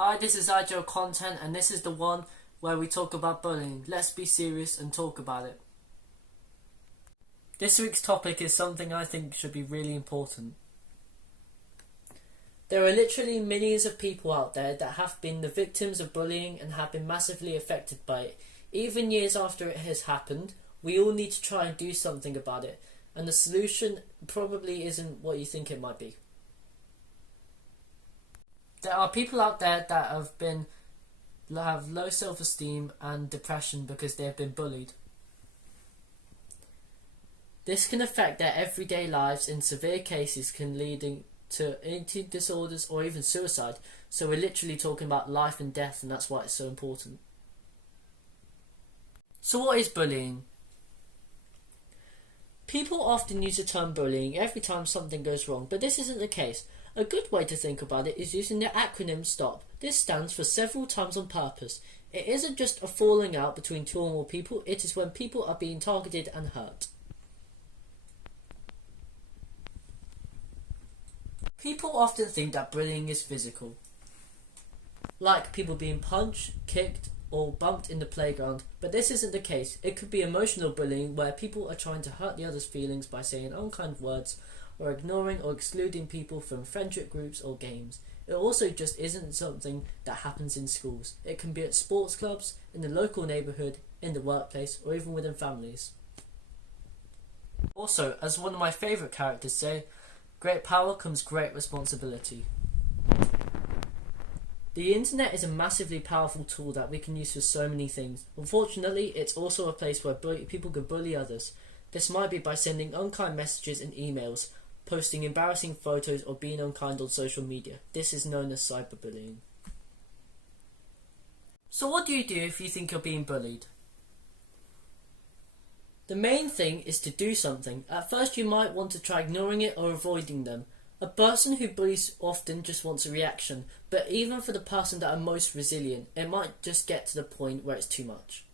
Hi, this is IGO Content, and this is the one where we talk about bullying. Let's be serious and talk about it. This week's topic is something I think should be really important. There are literally millions of people out there that have been the victims of bullying and have been massively affected by it. Even years after it has happened, we all need to try and do something about it, and the solution probably isn't what you think it might be. There are people out there that have low self-esteem and depression because they have been bullied. This can affect their everyday lives, in severe cases can leading to eating disorders or even suicide. So we're literally talking about life and death, and that's why it's so important. So what is bullying? People often use the term bullying every time something goes wrong, but this isn't the case. A good way to think about it is using the acronym STOP. This stands for several times on purpose. It isn't just a falling out between two or more people, it is when people are being targeted and hurt. People often think that bullying is physical, like people being punched, kicked, or bumped in the playground, but this isn't the case. It could be emotional bullying, where people are trying to hurt the other's feelings by saying unkind words, or ignoring or excluding people from friendship groups or games. It also just isn't something that happens in schools. It can be at sports clubs, in the local neighbourhood, in the workplace, or even within families. Also, as one of my favourite characters say, great power comes great responsibility. The internet is a massively powerful tool that we can use for so many things. Unfortunately, it's also a place where people can bully others. This might be by sending unkind messages and emails, posting embarrassing photos, or being unkind on social media. This is known as cyberbullying. So what do you do if you think you're being bullied? The main thing is to do something. At first you might want to try ignoring it or avoiding them. A person who bullies often just wants a reaction, but even for the person that are most resilient, it might just get to the point where it's too much.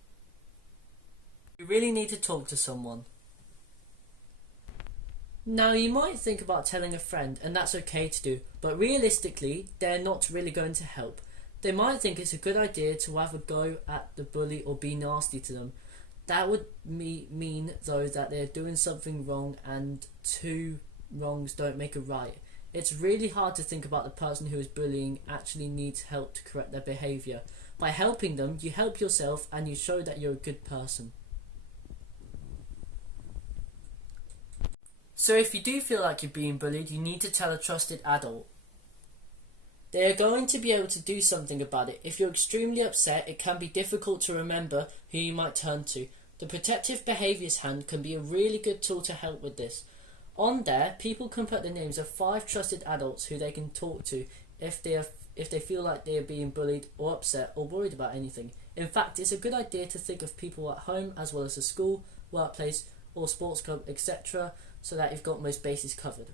You really need to talk to someone. Now, you might think about telling a friend, and that's okay to do, but realistically, they're not really going to help. They might think it's a good idea to have a go at the bully or be nasty to them. That would mean, though, that they're doing something wrong, and two wrongs don't make a right. It's really hard to think about the person who is bullying actually needs help to correct their behaviour. By helping them, you help yourself and you show that you're a good person. So if you do feel like you're being bullied, you need to tell a trusted adult. They are going to be able to do something about it. If you're extremely upset, it can be difficult to remember who you might turn to. The Protective Behaviours Hand can be a really good tool to help with this. On there, people can put the names of 5 trusted adults who they can talk to if they feel like they are being bullied or upset or worried about anything. In fact, it's a good idea to think of people at home as well as a school, workplace or sports club, etc., so that you've got most bases covered.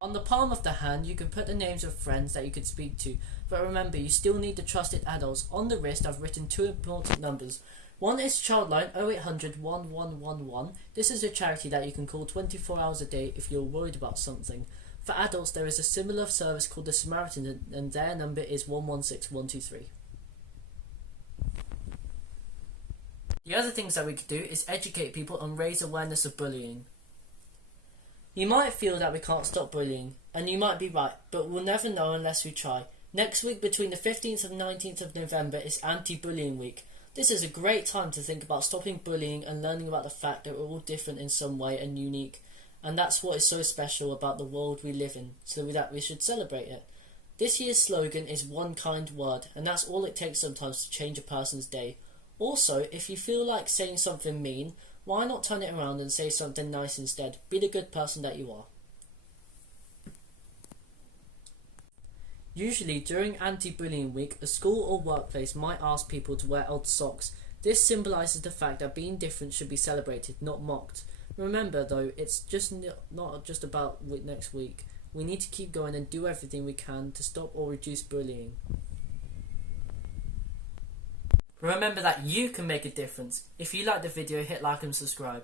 On the palm of the hand, you can put the names of friends that you could speak to, but remember, you still need the trusted adults. On the wrist, I've written 2 important numbers. One is Childline 0800 1111. This is a charity that you can call 24 hours a day if you're worried about something. For adults, there is a similar service called the Samaritan, and their number is 116123. The other things that we could do is educate people and raise awareness of bullying. You might feel that we can't stop bullying, and you might be right, but we'll never know unless we try. Next week, between the 15th and 19th of November, is Anti-Bullying Week. This is a great time to think about stopping bullying and learning about the fact that we're all different in some way and unique, and that's what is so special about the world we live in, so that we should celebrate it. This year's slogan is one kind word, and that's all it takes sometimes to change a person's day. Also, if you feel like saying something mean, why not turn it around and say something nice instead? Be the good person that you are. Usually, during Anti-Bullying Week, a school or workplace might ask people to wear old socks. This symbolises the fact that being different should be celebrated, not mocked. Remember, though, it's just not just about next week. We need to keep going and do everything we can to stop or reduce bullying. Remember that you can make a difference. If you like the video, hit like and subscribe.